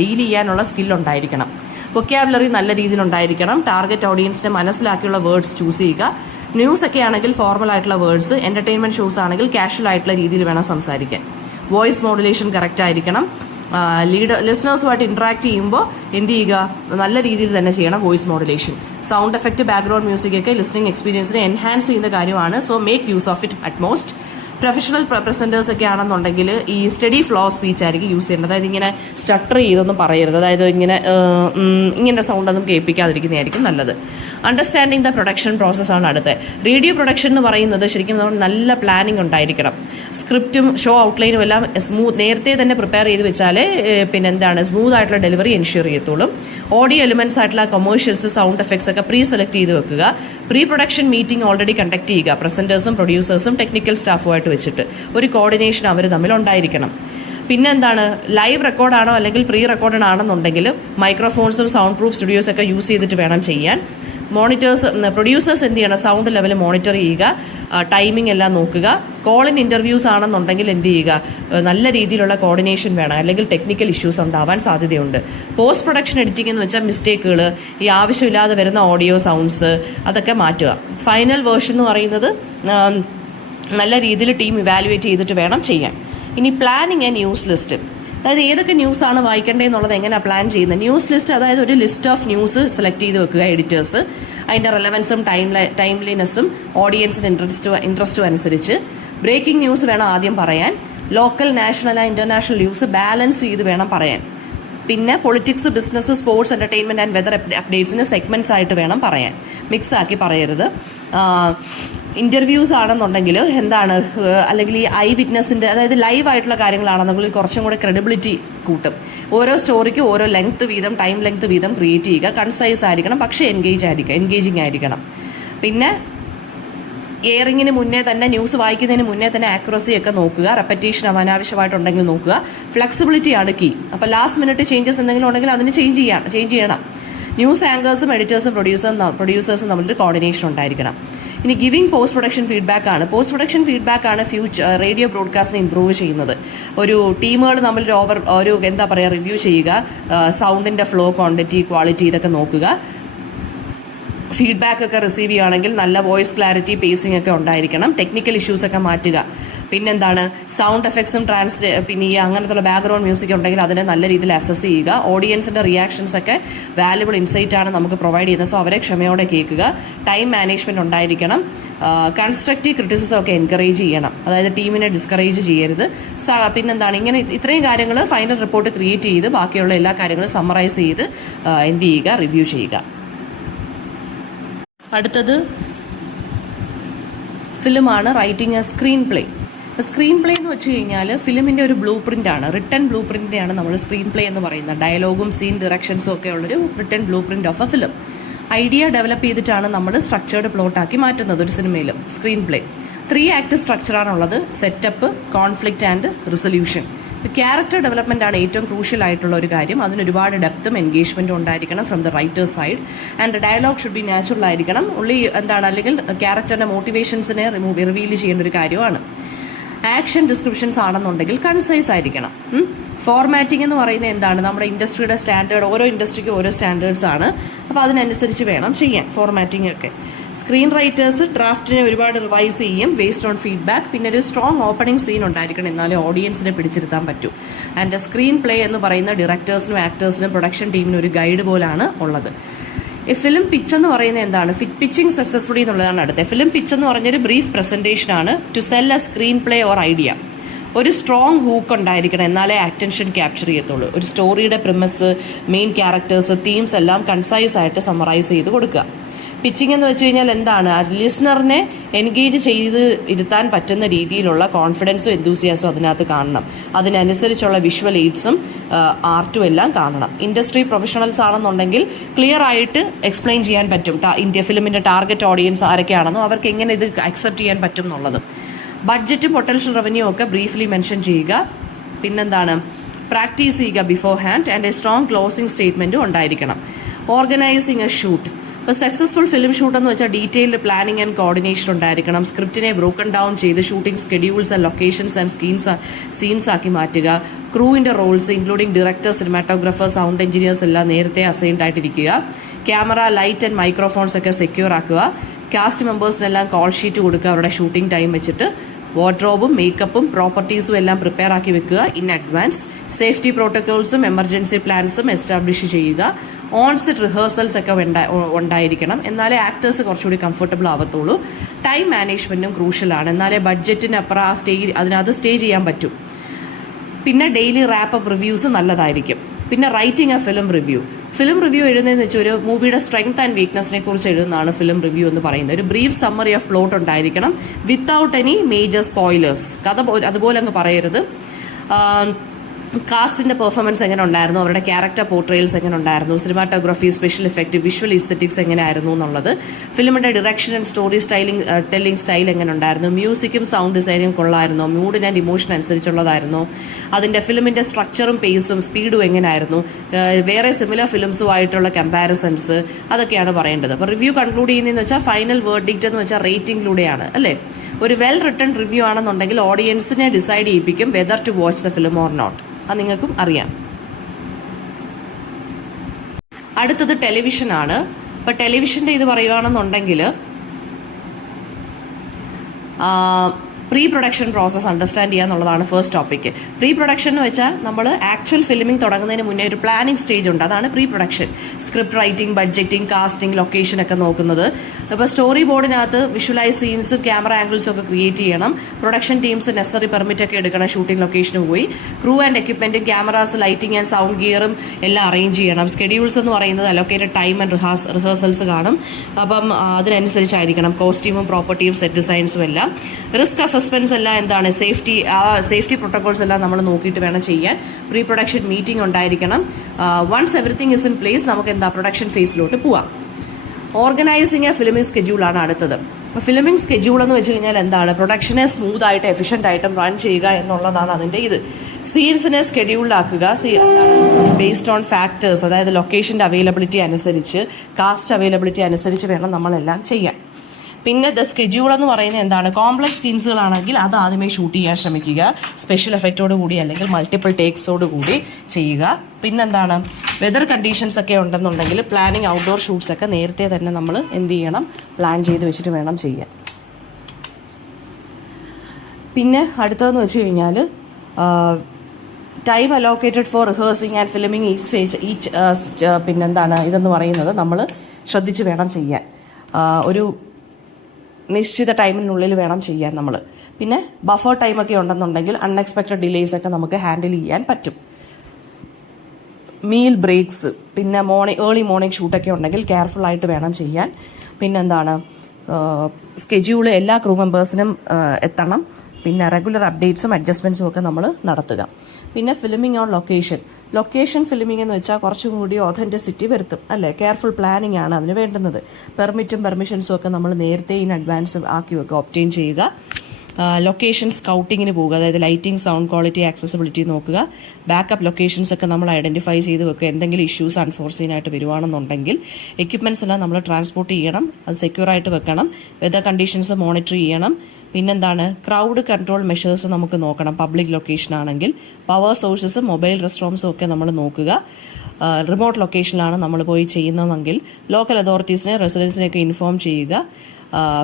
ഡീൽ ചെയ്യാനുള്ള സ്കിൽ ഉണ്ടായിരിക്കണം. വൊക്കാബുലറി നല്ല രീതിയിൽ ഉണ്ടായിരിക്കണം. ടാർഗറ്റ് ഓഡിയൻസിനെ മനസ്സിലാക്കിയുള്ള വേർഡ്സ് ചൂസ് ചെയ്യുക. ന്യൂസ് ഒക്കെ ആണെങ്കിൽ ഫോർമൽ ആയിട്ടുള്ള വേർഡ്സ്, എന്റർടൈൻമെന്റ് ഷോസ് ആണെങ്കിൽ കാഷ്വൽ ആയിട്ടുള്ള രീതിയിൽ വേണം സംസാരിക്കാൻ. വോയിസ് മോഡുലേഷൻ കറക്റ്റ് ആയിരിക്കണം. ലിസണേഴ്സുമായിട്ട് ഇന്ററാക്ട് ചെയ്യുമ്പോൾ എന്ത് ചെയ്യുക, നല്ല രീതിയിൽ തന്നെ ചെയ്യണം voice modulation. Sound effect, background music ഒക്കെ ലിസ്ണിംഗ് എക്സ്പീരിയൻസിനെ എൻഹാൻസ് ചെയ്യുന്ന കാര്യമാണ്. So make use of it at most. Professional presenters ഒക്കെ ആണെന്നുണ്ടെങ്കിൽ ഈ സ്റ്റഡി ഫ്ലോ സ്പീച്ച് ആയിരിക്കും യൂസ് ചെയ്യേണ്ടത്. അതായത് ഇങ്ങനെ സ്റ്റട്ടർ ചെയ്തൊന്നും പറയരുത്. അതായത് ഇങ്ങനെ സൗണ്ടൊന്നും കേൾപ്പിക്കാതിരിക്കുന്നതായിരിക്കും നല്ലത്. അണ്ടർസ്റ്റാൻഡിംഗ് ദ പ്രൊഡക്ഷൻ പ്രോസസ്സാണ് അടുത്ത്. റേഡിയോ പ്രൊഡക്ഷൻ എന്ന് പറയുന്നത് ശരിക്കും നമ്മൾ നല്ല പ്ലാനിംഗ് ഉണ്ടായിരിക്കണം. സ്ക്രിപ്റ്റും ഷോ ഔട്ട്ലൈനും എല്ലാം നേരത്തെ തന്നെ പ്രിപ്പയർ ചെയ്ത് വെച്ചാലേ സ്മൂത്ത് ആയിട്ടുള്ള ഡെലിവറി എൻഷ്യൂർ ചെയ്യത്തുള്ളൂ. ഓഡിയോ എലിമെന്റ്സ് ആയിട്ടുള്ള കൊമേഴ്ഷ്യൽസ്, സൗണ്ട് എഫക്ട്സ് ഒക്കെ പ്രീ സെലക്ട് ചെയ്ത് വെക്കുക. Pre production meeting already conduct ചെയ്യുക. പ്രസന്റേഴ്സും പ്രൊഡ്യൂസേഴ്സും ടെക്നിക്കൽ സ്റ്റാഫുമായിട്ട് വെച്ചിട്ട് ഒരു കോർഡിനേഷൻ അവർ തമ്മിൽ ഉണ്ടായിരിക്കണം. പിന്നെ ലൈവ് റെക്കോർഡാണോ അല്ലെങ്കിൽ പ്രീ റെക്കോർഡഡ് ആണെന്നുണ്ടെങ്കിൽ മൈക്രോഫോൺസും സൗണ്ട് പ്രൂഫ് സ്റ്റുഡിയോസ് ഒക്കെ യൂസ് ചെയ്തിട്ട് വേണം ചെയ്യാൻ. പ്രൊഡ്യൂസേഴ്സ് എന്ത് ചെയ്യണം, സൗണ്ട് ലെവൽ മോണിറ്റർ ചെയ്യുക, ടൈമിംഗ് എല്ലാം നോക്കുക. കോൾ ഇൻ ഇന്റർവ്യൂസ് ആണെന്നുണ്ടെങ്കിൽ എന്ത് ചെയ്യുക, നല്ല രീതിയിലുള്ള കോർഡിനേഷൻ വേണം, അല്ലെങ്കിൽ ടെക്നിക്കൽ ഇഷ്യൂസ് ഉണ്ടാവാൻ സാധ്യതയുണ്ട്. പോസ്റ്റ് പ്രൊഡക്ഷൻ എഡിറ്റിംഗ് എന്ന് വെച്ചാൽ മിസ്റ്റേക്കുകൾ, ഈ ആവശ്യമില്ലാതെ വരുന്ന ഓഡിയോ സൗണ്ട്സ് അതൊക്കെ മാറ്റുക. ഫൈനൽ വേർഷൻ എന്ന് പറയുന്നത് നല്ല രീതിയിൽ ടീം ഇവാലുവേറ്റ് ചെയ്തിട്ട് വേണം ചെയ്യാൻ. ഇനി പ്ലാനിങ് എ ന്യൂസ് ലിസ്റ്റ്, അതായത് ഏതൊക്കെ ന്യൂസാണ് വായിക്കേണ്ടതെന്നുള്ളത് എങ്ങനെയാണ് പ്ലാൻ ചെയ്യുന്നത്. ന്യൂസ് ലിസ്റ്റ് അതായത് ഒരു ലിസ്റ്റ് ഓഫ് ന്യൂസ് സെലക്ട് ചെയ്ത് വെക്കുക എഡിറ്റേഴ്സ്. അതിൻ്റെ റെലവൻസും ടൈംലിനെസ്സും ഓഡിയൻസിന് ഇൻട്രസ്റ്റും അനുസരിച്ച്. ബ്രേക്കിംഗ് ന്യൂസ് വേണം ആദ്യം പറയാൻ. Local, national and international news balance ചെയ്ത് വേണം പറയാൻ. പിന്നെ politics, business, sports, entertainment and weather അപ്ഡേറ്റ്സിന് സെഗ്മെന്റ്സ് ആയിട്ട് വേണം പറയാൻ. മിക്സ് ആക്കി പറയരുത്. ഇന്റർവ്യൂസ് ആണെന്നുണ്ടെങ്കിൽ അല്ലെങ്കിൽ ഈ ഐ വിറ്റ്നസിന്റെ, അതായത് ലൈവ് ആയിട്ടുള്ള കാര്യങ്ങളാണെന്നുണ്ടെങ്കിൽ കുറച്ചും കൂടെ ക്രെഡിബിലിറ്റി കൂട്ടും. ഓരോ സ്റ്റോറിക്ക് ഓരോ ടൈം ലെങ്ത് വീതം ക്രിയേറ്റ് ചെയ്യുക. കൺസൈസ് ആയിരിക്കണം, പക്ഷേ എൻഗേജിങ് ആയിരിക്കണം. പിന്നെ എയറിങ്ങിന് മുന്നേ തന്നെ, ന്യൂസ് വായിക്കുന്നതിന് മുന്നേ തന്നെ ആക്യുറസി ഒക്കെ നോക്കുക. റെപ്പറ്റീഷൻ അനാവശ്യമായിട്ടുണ്ടെങ്കിൽ നോക്കുക. ഫ്ലെക്സിബിലിറ്റി ആണ് കീ. അപ്പോൾ ലാസ്റ്റ് മിനിറ്റ് ചേഞ്ചസ് എന്തെങ്കിലും ഉണ്ടെങ്കിൽ അതിന് ചേഞ്ച് ചെയ്യണം. ന്യൂസ് ആങ്കേഴ്സും എഡിറ്റേഴ്സും പ്രൊഡ്യൂസേഴ്സും തമ്മിലൊരു കോർഡിനേഷൻ ഉണ്ടായിരിക്കണം. ഇനി ഗിവിംഗ് പോസ്റ്റ് പ്രൊഡക്ഷൻ ഫീഡ്ബാക്ക് ആണ്. പോസ്റ്റ് പ്രൊഡക്ഷൻ ഫീഡ്ബാക്ക് ആണ് റേഡിയോ ബ്രോഡ്കാസ്റ്റിനെ ഇംപ്രൂവ് ചെയ്യുന്നത്. ഒരു ടീമുകൾ തമ്മിൽ റിവ്യൂ ചെയ്യുക. സൗണ്ടിന്റെ ഫ്ലോ, ക്വാണ്ടിറ്റി, ക്വാളിറ്റി ഇതൊക്കെ നോക്കുക. ഫീഡ്ബാക്ക് ഒക്കെ റിസീവ് ചെയ്യുകയാണെങ്കിൽ നല്ല വോയിസ് ക്ലാരിറ്റി, പേസിംഗ് ഒക്കെ ഉണ്ടായിരിക്കണം. ടെക്നിക്കൽ ഇഷ്യൂസ് ഒക്കെ മാറ്റുക. പിന്നെന്താണ്, സൗണ്ട് എഫക്ട്സും പിന്നെ ഈ അങ്ങനത്തെ ബാക്ക്ഗ്രൗണ്ട് മ്യൂസിക് ഉണ്ടെങ്കിൽ അതിനെ നല്ല രീതിയിൽ അസസ് ചെയ്യുക. ഓഡിയൻസിന്റെ റിയാക്ഷൻസ് ഒക്കെ വാല്യുബിൾ ഇൻസൈറ്റ് ആണ് നമുക്ക് പ്രൊവൈഡ് ചെയ്യുന്നത്. സോ അവരെ ക്ഷമയോടെ കേൾക്കുക. ടൈം മാനേജ്മെന്റ് ഉണ്ടായിരിക്കണം. കൺസ്ട്രക്റ്റീവ് ക്രിറ്റിസിസം ഒക്കെ എൻകറേജ് ചെയ്യണം. അതായത് ടീമിനെ ഡിസ്കറേജ് ചെയ്യരുത്. പിന്നെന്താണ്, ഇങ്ങനെ ഇത്രയും കാര്യങ്ങൾ ഫൈനൽ റിപ്പോർട്ട് ക്രിയേറ്റ് ചെയ്ത് ബാക്കിയുള്ള എല്ലാ കാര്യങ്ങളും സമ്മറൈസ് ചെയ്ത് എന്ത് ചെയ്യുക, റിവ്യൂ ചെയ്യുക. അടുത്തത് ഫിലിമാണ് writing a screenplay. Screenplay എന്ന് വെച്ച് കഴിഞ്ഞാൽ ഫിലിമിൻ്റെ ഒരു ബ്ലൂ പ്രിൻ്റ് ആണ്, റിട്ടൺ ബ്ലൂ പ്രിൻ്റിനെയാണ് നമ്മൾ സ്ക്രീൻ പ്ലേ എന്ന് പറയുന്നത്. ഡയലോഗും സീൻ ഡിറക്ഷൻസും ഒക്കെ ഉള്ളൊരു written blueprint of a film. Idea develop ചെയ്തിട്ടാണ് നമ്മൾ സ്ട്രക്ചേർഡ് പ്ലോട്ടാക്കി മാറ്റുന്നത് ഒരു സിനിമയിലും. സ്ക്രീൻ പ്ലേ 3 ആക്ട് സ്ട്രക്ചറാണുള്ളത്: setup, conflict and resolution. Character development ആണ് ഏറ്റവും ക്രൂഷ്യൽ ആയിട്ടുള്ള ഒരു കാര്യം. അതിന് ഒരുപാട് ഡെപ്തും എൻഗേജ്മെന്റും ഉണ്ടായിരിക്കണം from the writers side. And dialogue should be natural ആയിരിക്കണം. ഉള്ളി എന്താണ്, അല്ലെങ്കിൽ ക്യാരക്ടറിന്റെ മോട്ടിവേഷൻസിനെ റിവീൽ ചെയ്യേണ്ട ഒരു കാര്യമാണ്. ആക്ഷൻ ഡിസ്ക്രിപ്ഷൻസ് ആണെന്നുണ്ടെങ്കിൽ കൺസൈസ് ആയിരിക്കണം. ഫോർമാറ്റിംഗ് എന്ന് പറയുന്നത് എന്താണ്, നമ്മുടെ ഇൻഡസ്ട്രിയുടെ സ്റ്റാൻഡേർഡ്, ഓരോ ഇൻഡസ്ട്രിക്കും ഓരോ സ്റ്റാൻഡേർഡ്സ് ആണ്. അപ്പോൾ അതിനനുസരിച്ച് വേണം ചെയ്യാൻ ഫോർമാറ്റിംഗ് ഒക്കെ. സ്ക്രീൻ റൈറ്റേഴ്സ് ഡ്രാഫ്റ്റിനെ ഒരുപാട് റിവൈസ് ചെയ്യും ബേസ്ഡ് ഓൺ ഫീഡ്ബാക്ക്. പിന്നെ ഒരു സ്ട്രോങ് ഓപ്പണിംഗ് സീൻ ഉണ്ടായിരിക്കണം, എന്നാലേ ഓഡിയൻസിനെ പിടിച്ചിരുത്താൻ പറ്റൂ. ആൻഡ് സ്ക്രീൻ പ്ലേ എന്ന് പറയുന്ന ഡയറക്ടേഴ്സിനും ആക്ടേഴ്സിനും പ്രൊഡക്ഷൻ ടീമിനും ഒരു ഗൈഡ് പോലാണ് ഉള്ളത്. ഈ ഫിലിം പിച്ച് എന്ന് പറയുന്നത് എന്താണ്, പിച്ചിങ് സക്സസ്ഫുള്ളി എന്നുള്ളതാണ് അടുത്ത. ഫിലിം പിച്ച് എന്ന് പറഞ്ഞൊരു ബ്രീഫ് പ്രസന്റേഷൻ ആണ് to sell a screenplay or idea. ഒരു സ്ട്രോങ് ഹൂക്ക് ഉണ്ടായിരിക്കണം, എന്നാലേ അറ്റൻഷൻ ക്യാപ്ചർ ചെയ്യത്തുള്ളൂ. ഒരു സ്റ്റോറിയുടെ പ്രിമസ്, മെയിൻ ക്യാരക്ടേഴ്സ്, തീംസ് എല്ലാം കൺസൈസ് ആയിട്ട് സമ്മറൈസ് ചെയ്ത് കൊടുക്കുക. പിച്ചിങ് എന്ന് വെച്ച് കഴിഞ്ഞാൽ എന്താണ്, ലിസ്ണറിനെ എൻഗേജ് ചെയ്ത് ഇരുത്താൻ പറ്റുന്ന രീതിയിലുള്ള കോൺഫിഡൻസും എന്തൂസിയാസും അതിനകത്ത് കാണണം. അതിനനുസരിച്ചുള്ള വിഷ്വൽ എയ്ഡ്സും ആർട്ടും എല്ലാം കാണണം. ഇൻഡസ്ട്രി പ്രൊഫഷണൽസ് ആണെന്നുണ്ടെങ്കിൽ ക്ലിയർ ആയിട്ട് എക്സ്പ്ലെയിൻ ചെയ്യാൻ പറ്റും ഫിലിമിൻ്റെ ടാർഗറ്റ് ഓഡിയൻസ് ആരൊക്കെയാണെന്നോ അവർക്ക് എങ്ങനെ ഇത് അക്സെപ്റ്റ് ചെയ്യാൻ പറ്റും എന്നുള്ളത്. ബഡ്ജറ്റും പൊട്ടൻഷ്യൽ റവന്യൂ ഒക്കെ ബ്രീഫ്ലി മെൻഷൻ ചെയ്യുക. പിന്നെന്താണ്, പ്രാക്ടീസ് ചെയ്യുക beforehand. And a strong closing സ്റ്റേറ്റ്മെൻറ്റും ഉണ്ടായിരിക്കണം. Organizing a shoot. ഇപ്പോൾ സക്സസ്ഫുൾ ഫിലിം ഷൂട്ട് എന്ന് വെച്ചാൽ ഡീറ്റെയിൽഡ് പ്ലാനിങ് ആൻഡ് കോർഡിനേഷൻ ഉണ്ടായിരിക്കണം. സ്ക്രിപ്റ്റിനെ ബ്രോക്കൺ ഡൗൺ ചെയ്ത് shooting schedules and locations and scenes ആക്കി മാറ്റുക. ക്രൂവിൻ്റെ roles including director, cinematographer, sound engineers എല്ലാം നേരത്തെ അസൈൻഡ് ആയിട്ടിരിക്കുക. ക്യാമറ, ലൈറ്റ് ആൻഡ് മൈക്രോഫോൺസ് ഒക്കെ സെക്യൂർ ആക്കുക. കാസ്റ്റ് മെമ്പേഴ്സിനെല്ലാം കോൾ ഷീറ്റ് കൊടുക്കുക അവരുടെ ഷൂട്ടിംഗ് ടൈം വെച്ചിട്ട്. വാർഡ്രോബും മേക്കപ്പും പ്രോപ്പർട്ടീസും എല്ലാം പ്രിപ്പയർ ആക്കി വെക്കുക ഇൻ അഡ്വാൻസ്. സേഫ്റ്റി പ്രോട്ടോക്കോൾസും എമർജൻസി പ്ലാൻസും എസ്റ്റാബ്ലിഷ് ചെയ്യുക. ഓൺസെറ്റ് റിഹേഴ്സൽസ് ഒക്കെ ഉണ്ടായിരിക്കണം, എന്നാലേ ആക്ടേഴ്സ് കുറച്ചുകൂടി കംഫർട്ടബിൾ ആവത്തുള്ളൂ. ടൈം മാനേജ്മെന്റും ക്രൂഷ്യലാണ്, എന്നാലേ ബഡ്ജറ്റിനപ്പുറം അതിനകത്ത് സ്റ്റേ ചെയ്യാൻ പറ്റും. പിന്നെ ഡെയിലി റാപ്പ് റിവ്യൂസ് നല്ലതായിരിക്കും. പിന്നെ writing a film review. Film review എഴുതുന്നതെന്ന് വെച്ചാൽ ഒരു മൂവിയുടെ സ്ട്രെങ്ത് ആൻഡ് വീക്ക്നെസ്സിനെ കുറിച്ച് എഴുതുന്നതാണ് ഫിലിം റിവ്യൂ എന്ന് പറയുന്നത്. ഒരു ബ്രീഫ് സമ്മറി ഓഫ് പ്ലോട്ട് ഉണ്ടായിരിക്കണം വിത്തൗട്ട് എനി മേജർ സ്പോയിലേഴ്സ്. കഥ അതുപോലെ അങ്ങ് പറയരുത്. കാസ്റ്റിന്റെ പെർഫോമൻസ് എങ്ങനെ ഉണ്ടായിരുന്നു, അവരുടെ ക്യാരക്ടർ പോർട്രയൽസ് എങ്ങനെ ഉണ്ടായിരുന്നു, cinematography, special effect, visual aesthetics എങ്ങനെയായിരുന്നു എന്നുള്ളത്, ഫിലിമിന്റെ direction and storytelling style എങ്ങനെ ഉണ്ടായിരുന്നു, മ്യൂസിക്കും സൗണ്ട് ഡിസൈനും കൊള്ളായിരുന്നോ, മൂഡിന് ആൻഡ് ഇമോഷൻ അനുസരിച്ചുള്ളതായിരുന്നു, അതിന്റെ ഫിലിമിന്റെ സ്ട്രക്ചറും പേസും സ്പീഡും എങ്ങനെയായിരുന്നു, വേറെ സിമിലർ ഫിലിംസുമായിട്ടുള്ള കമ്പാരിസൺസ്, അതൊക്കെയാണ് പറയേണ്ടത്. അപ്പോൾ റിവ്യൂ കൺക്ലൂഡ് ചെയ്യുന്നതെന്ന് വെച്ചാൽ ഫൈനൽ വേർഡിക്റ്റ് എന്ന് വെച്ചാൽ റേറ്റിംഗിലൂടെയാണ് അല്ലേ. ഒരു വെൽ റിട്ടൺ റിവ്യൂ ആണെന്നുണ്ടെങ്കിൽ ഓഡിയൻസിനെ ഡിസൈഡ് ചെയ്യിപ്പിക്കും whether to watch the film or not. അത് നിങ്ങൾക്കും അറിയാം. അടുത്തത് ടെലിവിഷൻ ആണ്. ഇപ്പൊ ടെലിവിഷന്റെ ഇത് പറയുകയാണെന്നുണ്ടെങ്കിൽ പ്രീ പ്രൊഡക്ഷൻ പ്രോസസ്സ് അണ്ടർസ്റ്റാൻഡ് ചെയ്യുക എന്നുള്ളതാണ് ഫസ്റ്റ് ടോപ്പിക്. പ്രീ പ്രൊഡക്ഷൻ എന്ന് വെച്ചാൽ നമ്മൾ ആക്ച്വൽ ഫിലിമിംഗ് തുടങ്ങുന്നതിന് മുന്നേ ഒരു പ്ലാനിംഗ് സ്റ്റേജ് ഉണ്ട്, അതാണ് pre production. Script writing, budgeting, casting, location ഒക്കെ നോക്കുന്നത്. ഇപ്പോൾ സ്റ്റോറി ബോർഡിനകത്ത് വിഷ്വലൈസ് സീൻസും ക്യാമറ ആംഗിൾസും ഒക്കെ ക്രിയേറ്റ് ചെയ്യണം. പ്രൊഡക്ഷൻ ടീംസ് നെസറി പെർമിറ്റ് ഒക്കെ എടുക്കണം ഷൂട്ടിംഗ് ലൊക്കേഷന് പോയി. ക്രൂ ആൻഡ് എക്യുപ്മെന്റും ക്യാമറാസ്, ലൈറ്റിംഗ് ആൻഡ് സൗണ്ട് ഗിയറും എല്ലാം അറേഞ്ച് ചെയ്യണം. സ്കെഡ്യൂൾസ് എന്ന് പറയുന്നത് അലോക്കേറ്റഡ് ടൈം ആൻഡ് റിഹേഴ്സൽസ് കാണും. അപ്പം അതിനനുസരിച്ചായിരിക്കണം കോസ്റ്റ്യൂമും പ്രോപ്പർട്ടിയും സെറ്റ് ഡിസൈൻസും എല്ലാം. റിസ്ക് സസ്പെൻസ് എല്ലാം എന്താണ്, സേഫ്റ്റി പ്രോട്ടോകോൾസ് എല്ലാം നമ്മൾ നോക്കിയിട്ട് വേണം ചെയ്യാൻ. പ്രീ പ്രൊഡക്ഷൻ മീറ്റിംഗ് ഉണ്ടായിരിക്കണം. Once everything is in place നമുക്ക് എന്താ പ്രൊഡക്ഷൻ ഫേസിലോട്ട് പോവാം. ഓർഗനൈസിങ് എ ഫിലിമിംഗ് സ്കെഡ്യൂളാണ് അടുത്തത്. ഫിലിമിംഗ് സ്കെഡ്യൂൾ എന്ന് വെച്ച് കഴിഞ്ഞാൽ എന്താണ്, പ്രൊഡക്ഷനെ സ്മൂത്ത് ആയിട്ട് എഫിഷ്യൻ്റ് ആയിട്ടും റൺ ചെയ്യുക എന്നുള്ളതാണ് അതിൻ്റെ ഇത്. സീൻസിനെ സ്കെഡ്യൂൾഡാക്കുക ബേസ്ഡ് ഓൺ ഫാക്ടേഴ്സ്, അതായത് ലൊക്കേഷൻ്റെ അവൈലബിലിറ്റി അനുസരിച്ച്, കാസ്റ്റ് അവൈലബിലിറ്റി അനുസരിച്ച് വേണം നമ്മളെല്ലാം ചെയ്യാൻ. പിന്നെ ദ സ്കെഡ്യൂൾ എന്ന് പറയുന്നത് എന്താണ്, കോംപ്ലക്സ് സീൻസുകളാണെങ്കിൽ അത് ആദ്യമേ ഷൂട്ട് ചെയ്യാൻ ശ്രമിക്കുക, സ്പെഷ്യൽ എഫക്റ്റോട് കൂടി അല്ലെങ്കിൽ മൾട്ടിപ്പിൾ ടേക്സോട് കൂടി ചെയ്യുക. പിന്നെന്താണ്, വെതർ കണ്ടീഷൻസ് ഒക്കെ ഉണ്ടെന്നുണ്ടെങ്കിൽ പ്ലാനിങ് ഔട്ട്ഡോർ ഷൂട്ട്സ് ഒക്കെ നേരത്തെ തന്നെ നമ്മൾ എന്ത് ചെയ്യണം, പ്ലാൻ ചെയ്ത് വെച്ചിട്ട് വേണം ചെയ്യാൻ. പിന്നെ അടുത്തതെന്ന് വെച്ച് കഴിഞ്ഞാൽ time allocated for rehearsing and filming each പിന്നെന്താണ് ഇതെന്ന് പറയുന്നത് നമ്മൾ ശ്രദ്ധിച്ച് വേണം ചെയ്യാൻ. ഒരു നിശ്ചിത ടൈമിനുള്ളിൽ വേണം ചെയ്യാൻ നമ്മൾ. പിന്നെ ബഫർ ടൈമൊക്കെ ഉണ്ടെന്നുണ്ടെങ്കിൽ അൺഎക്സ്പെക്റ്റഡ് ഡിലേസ് ഒക്കെ നമുക്ക് ഹാൻഡിൽ ചെയ്യാൻ പറ്റും. മീൽ ബ്രേക്സ്, പിന്നെ ഏർലി മോർണിംഗ് ഷൂട്ടൊക്കെ ഉണ്ടെങ്കിൽ കെയർഫുൾ ആയിട്ട് വേണം ചെയ്യാൻ. പിന്നെന്താണ്, സ്കെഡ്യൂള് എല്ലാ ക്രൂ മെമ്പേഴ്സിനും എത്തണം. പിന്നെ റെഗുലർ അപ്ഡേറ്റ്സും അഡ്ജസ്റ്റ്മെൻറ്റ്സും ഒക്കെ നമ്മൾ നടത്തുക. പിന്നെ ഫിലിമിംഗ് ഓൺ ലൊക്കേഷൻ ഫിലിമിംഗ് എന്ന് വെച്ചാൽ കുറച്ചും കൂടി ഒതൻറ്റിസിറ്റി വരുത്തും അല്ലേ. കെയർഫുൾ പ്ലാനിങ് ആണ് അതിന് വേണ്ടുന്നത്. പെർമിഷൻസും ഒക്കെ നമ്മൾ നേരത്തെ ഇൻ അഡ്വാൻസ് ആക്കി വെക്കുക, ഒബ്റ്റെയിൻ ചെയ്യുക. ലൊക്കേഷൻ സ്കൗട്ടിങ്ങിന് പോവുക, അതായത് ലൈറ്റിംഗ്, സൗണ്ട് ക്വാളിറ്റി, ആക്സസിബിലിറ്റി നോക്കുക. ബാക്കപ്പ് ലൊക്കേഷൻസ് ഒക്കെ നമ്മൾ ഐഡൻറ്റിഫൈ ചെയ്ത് വെക്കുക. എന്തെങ്കിലും ഇഷ്യൂസ് അൺഫോർസീൻ ആയിട്ട് വരുവാണെന്നുണ്ടെങ്കിൽ എക്യുപ്മെൻറ്റ്സ് എല്ലാം നമ്മൾ ട്രാൻസ്പോർട്ട് ചെയ്യണം, അത് സെക്യൂർ ആയിട്ട് വെക്കണം. വെതർ കണ്ടീഷൻസ് മോണിറ്റർ ചെയ്യണം. പിന്നെന്താണ്, ക്രൗഡ് കൺട്രോൾ മെഷേഴ്സ് നമുക്ക് നോക്കണം. പബ്ലിക് ലൊക്കേഷൻ ആണെങ്കിൽ പവർ സോഴ്സസും മൊബൈൽ റെസ്റ്റോറൻസും ഒക്കെ നമ്മൾ നോക്കുക. റിമോട്ട് ലൊക്കേഷനിലാണ് നമ്മൾ പോയി ചെയ്യുന്നതെങ്കിൽ ലോക്കൽ അതോറിറ്റീസിനെ, റെസിഡൻസിനെയൊക്കെ ഇൻഫോം ചെയ്യുക.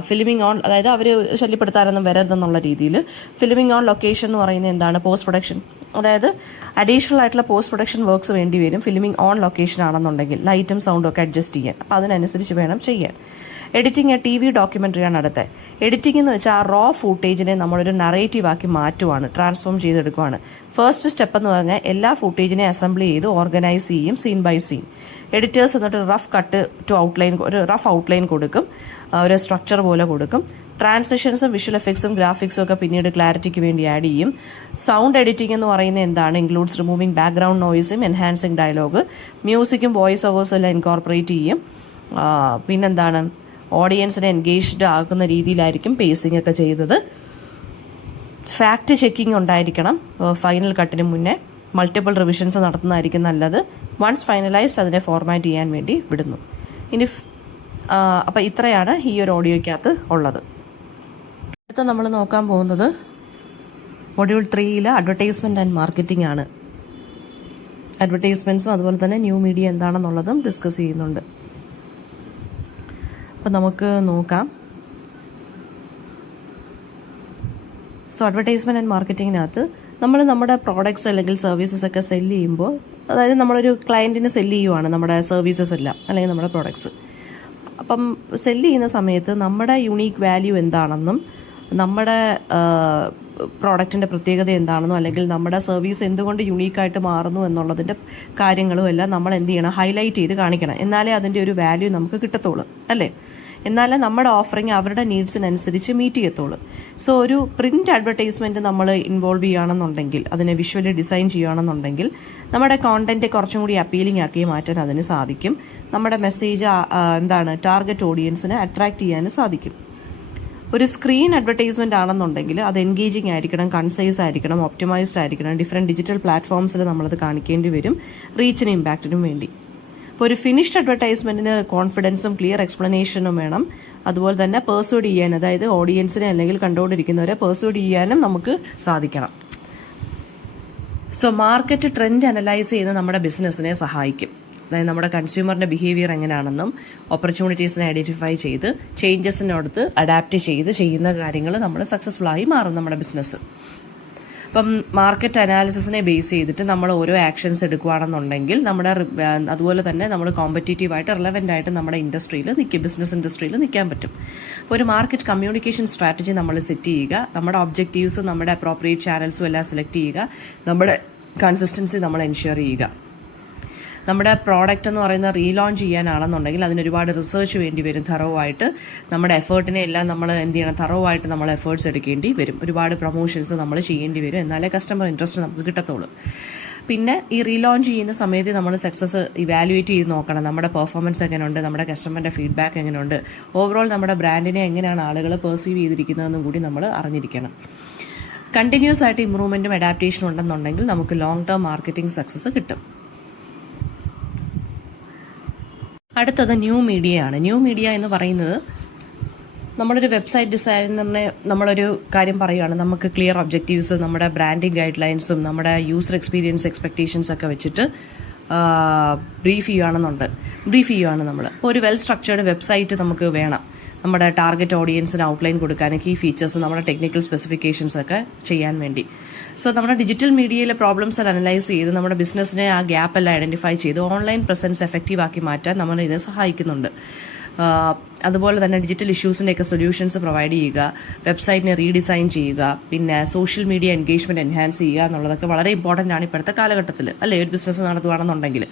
ഫിലിമിംഗ് ഓൺ, അതായത് അവർ ശല്യപ്പെടുത്താനൊന്നും വരരുതെന്നുള്ള രീതിയിൽ. ഫിലിമിംഗ് ഓൺ ലൊക്കേഷൻ എന്ന് പറയുന്നത് എന്താണ്, പോസ്റ്റ് പ്രൊഡക്ഷൻ, അതായത് അഡീഷണൽ ആയിട്ടുള്ള പോസ്റ്റ് പ്രൊഡക്ഷൻ വർക്ക്സ് വേണ്ടി വരും ഫിലിമിംഗ് ഓൺ ലൊക്കേഷൻ ആണെന്നുണ്ടെങ്കിൽ, ലൈറ്റും സൗണ്ടും ഒക്കെ അഡ്ജസ്റ്റ് ചെയ്യാൻ. അപ്പോൾ അതിനനുസരിച്ച് വേണം ചെയ്യാൻ. എഡിറ്റിംഗ്, TV ഡോക്യുമെൻ്ററിയാണ് അടുത്ത. എഡിറ്റിംഗ് എന്ന് വെച്ചാൽ ആ റോ ഫൂട്ടേജിനെ നമ്മളൊരു നറേറ്റീവ് ആക്കി മാറ്റുവാണ്, ട്രാൻസ്ഫോം ചെയ്തെടുക്കുവാണ്. ഫസ്റ്റ് സ്റ്റെപ്പ് എന്ന് പറഞ്ഞാൽ എല്ലാ ഫൂട്ടേജിനെ അസംബിൾ ചെയ്ത് ഓർഗനൈസ് ചെയ്യും, സീൻ ബൈ സീൻ. എഡിറ്റേഴ്സ് എന്നിട്ട് റഫ് കട്ട് ടു ഔട്ട്ലൈൻ, ഒരു റഫ് ഔട്ട്ലൈൻ കൊടുക്കും, ഒരു സ്ട്രക്ചർ പോലെ കൊടുക്കും. ട്രാൻസിഷൻസും വിഷ്വൽ എഫക്ട്സും ഗ്രാഫിക്സും ഒക്കെ പിന്നീട് ക്ലാരിറ്റിക്ക് വേണ്ടി ആഡ് ചെയ്യും. സൗണ്ട് എഡിറ്റിംഗ് എന്ന് പറയുന്നത് എന്താണ്, ഇൻക്ലൂഡ്സ് റിമൂവിങ് ബാക്ക്ഗ്രൗണ്ട് നോയ്സും എൻഹാൻസിങ് ഡയലോഗ്. മ്യൂസിക്കും വോയിസ് ഓവേഴ്സും എല്ലാം ഇൻകോർപ്പറേറ്റ് ചെയ്യും. പിന്നെന്താണ്, ഓഡിയൻസിനെ എൻഗേജ്ഡ് ആക്കുന്ന രീതിയിലായിരിക്കും പേസിംഗ് ഒക്കെ ചെയ്തത്. ഫാക്ട് ചെക്കിംഗ് ഉണ്ടായിരിക്കണം ഫൈനൽ കട്ടിന് മുന്നേ. മൾട്ടിപ്പിൾ റിവിഷൻസ് നടത്തുന്നതായിരിക്കും നല്ലത്. വൺസ് ഫൈനലൈസ്ഡ് അതിനെ ഫോർമാറ്റ് ചെയ്യാൻ വേണ്ടി വിടുന്നു. ഇനി അപ്പം ഇത്രയാണ് ഈ ഒരു ഓഡിയോയ്ക്കകത്ത് ഉള്ളത്. അടുത്ത നമ്മൾ നോക്കാൻ പോകുന്നത് മൊഡ്യൂൾ 3 അഡ്വർടൈസ്മെൻറ്റ് ആൻഡ് മാർക്കറ്റിംഗ് ആണ്. അഡ്വർടൈസ്മെൻറ്റ്സും അതുപോലെ തന്നെ ന്യൂ മീഡിയ എന്താണെന്നുള്ളതും ഡിസ്കസ് ചെയ്യുന്നുണ്ട്. അപ്പം നമുക്ക് നോക്കാം. സോ അഡ്വർടൈസ്മെൻറ്റ് ആൻഡ് മാർക്കറ്റിങ്ങിനകത്ത് നമ്മൾ നമ്മുടെ പ്രോഡക്ട്സ് അല്ലെങ്കിൽ സർവീസസ് ഒക്കെ സെല്ല് ചെയ്യുമ്പോൾ, അതായത് നമ്മളൊരു ക്ലയൻറ്റിന് സെല്ല് ചെയ്യുവാണ് നമ്മുടെ സർവീസസ് എല്ലാം അല്ലെങ്കിൽ നമ്മുടെ പ്രോഡക്ട്സ്. അപ്പം സെല്ല് ചെയ്യുന്ന സമയത്ത് നമ്മുടെ യുണീക്ക് വാല്യൂ എന്താണെന്നും നമ്മുടെ പ്രോഡക്റ്റിൻ്റെ പ്രത്യേകത എന്താണെന്നോ അല്ലെങ്കിൽ നമ്മുടെ സർവീസ് എന്തുകൊണ്ട് യുണീക്കായിട്ട് മാറുന്നു എന്നുള്ളതിൻ്റെ കാര്യങ്ങളും എല്ലാം നമ്മൾ എന്ത് ചെയ്യണം, ഹൈലൈറ്റ് ചെയ്ത് കാണിക്കണം. എന്നാലേ അതിൻ്റെ ഒരു വാല്യൂ നമുക്ക് കിട്ടത്തുള്ളൂ, അല്ലേ? എന്നാലേ നമ്മുടെ ഓഫറിങ് അവരുടെ നീഡ്സിനനുസരിച്ച് മീറ്റ് ചെയ്യത്തുള്ളൂ. സോ ഒരു പ്രിന്റ് അഡ്വർടൈസ്മെന്റ് നമ്മൾ ഇൻവോൾവ് ചെയ്യുകയാണെന്നുണ്ടെങ്കിൽ, അതിനെ വിഷ്വലി ഡിസൈൻ ചെയ്യുകയാണെന്നുണ്ടെങ്കിൽ നമ്മുടെ കോണ്ടന്റ് കുറച്ചും കൂടി അപ്പീലിംഗ് ആക്കി മാറ്റാൻ അതിന് സാധിക്കും. നമ്മുടെ മെസ്സേജ് ടാർഗറ്റ് ഓഡിയൻസിനെ അട്രാക്ട് ചെയ്യാനും സാധിക്കും. ഒരു സ്ക്രീൻ അഡ്വർടൈസ്മെന്റ് ആണെന്നുണ്ടെങ്കിൽ അത് എൻഗേജിങ് ആയിരിക്കണം, കൺസൈസ് ആയിരിക്കണം, ഒപ്റ്റിമൈസ്ഡ് ആയിരിക്കണം. ഡിഫറെന്റ് ഡിജിറ്റൽ പ്ലാറ്റ്ഫോംസിൽ നമ്മളത് കാണിക്കേണ്ടി വരും റീച്ചിനും ഇമ്പാക്റ്റിനും വേണ്ടി. ഇപ്പോൾ ഒരു ഫിനിഷ്ഡ് അഡ്വർടൈസ്മെന്റിന് കോൺഫിഡൻസും ക്ലിയർ എക്സ്പ്ലനേഷനും വേണം. അതുപോലെ തന്നെ പെർസ്യൂഡ് ചെയ്യാൻ, അതായത് ഓഡിയൻസിനെ അല്ലെങ്കിൽ കണ്ടുകൊണ്ടിരിക്കുന്നവരെ പെർസ്യൂഡ് ചെയ്യാനും നമുക്ക് സാധിക്കണം. സോ മാർക്കറ്റ് ട്രെൻഡ് അനലൈസ് ചെയ്യുന്ന നമ്മുടെ ബിസിനസ്സിനെ സഹായിക്കും. അതായത് നമ്മുടെ കൺസ്യൂമറിന്റെ ബിഹേവിയർ എങ്ങനെയാണെന്നും ഓപ്പർച്യൂണിറ്റീസിനെ ഐഡന്റിഫൈ ചെയ്ത് ചേഞ്ചസിനടുത്ത് അഡാപ്റ്റ് ചെയ്ത് ചെയ്യുന്ന കാര്യങ്ങൾ നമ്മൾ സക്സസ്ഫുൾ ആയി മാറും നമ്മുടെ ബിസിനസ്. അപ്പം മാർക്കറ്റ് അനാലിസിസിനെ ബേസ് ചെയ്തിട്ട് നമ്മൾ ഓരോ ആക്ഷൻസ് എടുക്കുകയാണെന്നുണ്ടെങ്കിൽ നമ്മുടെ അതുപോലെ തന്നെ നമ്മൾ കോമ്പറ്റീറ്റീവായിട്ട് റിലവൻ്റ് ആയിട്ട് നമ്മുടെ ഇൻഡസ്ട്രിയിൽ ബിസിനസ് ഇൻഡസ്ട്രിയിൽ നിൽക്കാൻ പറ്റും. ഒരു മാർക്കറ്റ് കമ്മ്യൂണിക്കേഷൻ സ്ട്രാറ്റജി നമ്മൾ സെറ്റ് ചെയ്യുക, നമ്മുടെ ഒബ്ജക്റ്റീവ്സും നമ്മുടെ അപ്രോപ്രിയേറ്റ് ചാനൽസും എല്ലാം സെലക്ട് ചെയ്യുക, നമ്മുടെ കൺസിസ്റ്റൻസി നമ്മൾ എൻഷുർ ചെയ്യുക. നമ്മുടെ പ്രോഡക്റ്റ് എന്ന് പറയുന്നത് റീലോഞ്ച് ചെയ്യാനാണെന്നുണ്ടെങ്കിൽ അതിന് ഒരുപാട് റിസർച്ച് വേണ്ടി വരും. തറവായിട്ട് നമ്മുടെ എഫേർട്ടിനെ എല്ലാം നമ്മൾ എന്ത് ചെയ്യണം, തറവായിട്ട് നമ്മൾ എഫേർട്സ് എടുക്കേണ്ടി വരും. ഒരുപാട് പ്രൊമോഷൻസ് നമ്മൾ ചെയ്യേണ്ടി വരും. എന്നാലേ കസ്റ്റമർ ഇൻട്രസ്റ്റ് നമുക്ക് കിട്ടത്തുള്ളൂ. പിന്നെ ഈ റീലോഞ്ച് ചെയ്യുന്ന സമയത്ത് നമ്മൾ സക്സസ് ഇവാലുവേറ്റ് ചെയ്ത് നോക്കണം. നമ്മുടെ പെർഫോമൻസ് എങ്ങനെയുണ്ട്, നമ്മുടെ കസ്റ്റമറിൻ്റെ ഫീഡ്ബാക്ക് എങ്ങനെയുണ്ട്, ഓവറോൾ നമ്മുടെ ബ്രാൻഡിനെ എങ്ങനെയാണ് ആളുകൾ പെർസീവ് ചെയ്തിരിക്കുന്നതെന്നും കൂടി നമ്മൾ അറിഞ്ഞിരിക്കണം. കണ്ടിന്യൂസ് ആയിട്ട് ഇമ്പ്രൂവ്മെൻറ്റും അഡാപ്റ്റേഷനും ഉണ്ടെന്നുണ്ടെങ്കിൽ നമുക്ക് ലോങ് ടേം മാർക്കറ്റിംഗ് സക്സസ് കിട്ടും. അടുത്തത് ന്യൂ മീഡിയ ആണ്. ന്യൂ മീഡിയ എന്ന് പറയുന്നത് നമ്മളൊരു വെബ്സൈറ്റ് ഡിസൈനറിനെ നമ്മളൊരു കാര്യം പറയുകയാണ്, നമുക്ക് ക്ലിയർ ഒബ്ജക്റ്റീവ്സ്, നമ്മുടെ ബ്രാൻഡിങ് ഗൈഡ് ലൈൻസും നമ്മുടെ യൂസർ എക്സ്പീരിയൻസ് എക്സ്പെക്ടേഷൻസ് ഒക്കെ വെച്ചിട്ട് ബ്രീഫ് ചെയ്യുകയാണ് നമ്മൾ. അപ്പോൾ ഒരു വെൽ സ്ട്രക്ചേർഡ് വെബ്സൈറ്റ് നമുക്ക് വേണം നമ്മുടെ ടാർഗറ്റ് ഓഡിയൻസിന് ഔട്ട്ലൈൻ കൊടുക്കാൻ, കീ ഫീച്ചേഴ്സ്, നമ്മുടെ ടെക്നിക്കൽ സ്പെസിഫിക്കേഷൻസ് ഒക്കെ ചെയ്യാൻ വേണ്ടി. സോ നമ്മുടെ ഡിജിറ്റൽ മീഡിയയിലെ പ്രോബ്ലംസ് എല്ലാം അനലൈസ് ചെയ്ത് നമ്മുടെ ബിസിനസ്സിനെ ആ ഗ്യാപ്പ് എല്ലാം ഐഡന്റിഫൈ ചെയ്ത് ഓൺലൈൻ പ്രസൻസ് എഫക്റ്റീവ് ആക്കി മാറ്റാൻ നമ്മൾ ഇത് സഹായിക്കുന്നുണ്ട്. അതുപോലെ തന്നെ ഡിജിറ്റൽ ഇഷ്യൂസിൻ്റെയൊക്കെ സൊല്യൂഷൻസ് പ്രൊവൈഡ് ചെയ്യുക, വെബ്സൈറ്റിനെ റീഡിസൈൻ ചെയ്യുക, പിന്നെ സോഷ്യൽ മീഡിയ എൻഗേജ്മെന്റ് എൻഹാൻസ് ചെയ്യുക എന്നുള്ളതൊക്കെ വളരെ ഇമ്പോർട്ടൻ്റ് ആണ് ഇപ്പോഴത്തെ കാലഘട്ടത്തിൽ, അല്ലേ? ഒരു ബിസിനസ് നടത്തുകയാണെന്നുണ്ടെങ്കിൽ.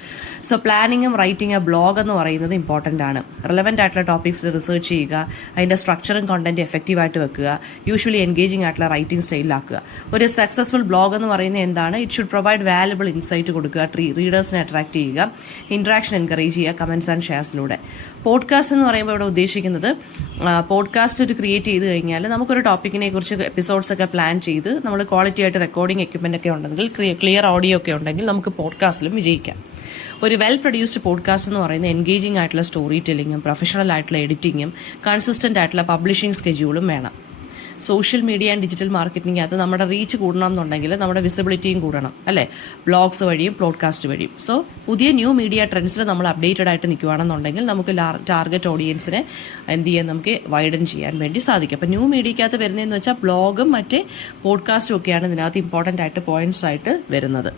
സോ പ്ലാനിങ്ങും റൈറ്റിംഗ് ബ്ലോഗ് എന്ന് പറയുന്നത് ഇമ്പോർട്ടൻ്റ് ആണ്. റിലവൻ്റ് ആയിട്ടുള്ള ടോപ്പിക്സിൽ റിസർച്ച് ചെയ്യുക, അതിൻ്റെ സ്ട്രക്ചറും കണ്ടന്റ് എഫക്റ്റീവായിട്ട് വെക്കുക, യൂഷ്വലി എൻഗേജിംഗ് ആയിട്ടുള്ള റൈറ്റിംഗ് സ്റ്റൈലിലാക്കുക. ഒരു സക്സസ്ഫുൾ ബ്ലോഗ് എന്ന് പറയുന്നത് എന്താണ്? It should provide valuable insight കൊടുക്കുക, റീഡേഴ്സിനെ അട്രാക്ട് ചെയ്യുക, ഇന്ററാക്ഷൻ എൻകറേജ് ചെയ്യുക, കമന്റ്സ് ആൻഡ് ഷെയർസിലൂടെ. പോഡ്കാസ്റ്റ് എന്ന് പറയുമ്പോൾ ഇവിടെ ഉദ്ദേശിക്കുന്നത് പോഡ്കാസ്റ്റ് ഒരു ക്രിയേറ്റ് ചെയ്ത് കഴിഞ്ഞാൽ നമുക്കൊരു ടോപ്പിക്കിനെ കുറിച്ച് എപ്പിസോഡ്സ് ഒക്കെ പ്ലാൻ ചെയ്ത് നമ്മൾ ക്വാളിറ്റി ആയിട്ട് റെക്കോർഡിംഗ് എക്യുപ്മെൻ്റ് ഒക്കെ ഉണ്ടെങ്കിൽ ക്ലിയർ ഓഡിയോ ഒക്കെ ഉണ്ടെങ്കിൽ നമുക്ക് പോഡ്കാസ്റ്റിലും വിജയിക്കാം. ഒരു വെൽ പ്രൊഡ്യൂസ്ഡ് പോഡ്കാസ്റ്റ് എന്ന് പറയുന്നത് എൻഗേജിംഗ് ആയിട്ടുള്ള സ്റ്റോറി ടെല്ലിങ്ങും പ്രൊഫഷണൽ ആയിട്ടുള്ള എഡിറ്റിങ്ങും കൺസിസ്റ്റൻ്റ് ആയിട്ടുള്ള പബ്ലിഷിംഗ് സ്കെഡ്യൂളും വേണം. Social media and digital marketing അത് നമ്മുടെ റീച്ച് കൂടണം എന്നുണ്ടെങ്കിൽ നമ്മുടെ വിസിബിലിറ്റിയും കൂടണം അല്ലേ, ബ്ലോഗ്സ് വഴിയും പോഡ്കാസ്റ്റ് വഴിയും. സോ പുതിയ ന്യൂ മീഡിയ ട്രെൻഡ്സിൽ നമ്മൾ അപ്ഡേറ്റഡ് ആയിട്ട് നിൽക്കുകയാണെന്നുണ്ടെങ്കിൽ നമുക്ക് ടാർഗറ്റ് ഓഡിയൻസിനെ എന്ത് ചെയ്യാൻ, നമുക്ക് വൈഡൻ ചെയ്യാൻ വേണ്ടി സാധിക്കും. അപ്പോൾ ന്യൂ മീഡിയക്കകത്ത് വരുന്നതെന്ന് വെച്ചാൽ ബ്ലോഗും മറ്റേ പോഡ്കാസ്റ്റും ഒക്കെയാണ് ഇതിനകത്ത് ഇമ്പോർട്ടൻ്റ് ആയിട്ട് പോയിന്റ്സ് ആയിട്ട് വരുന്നത്.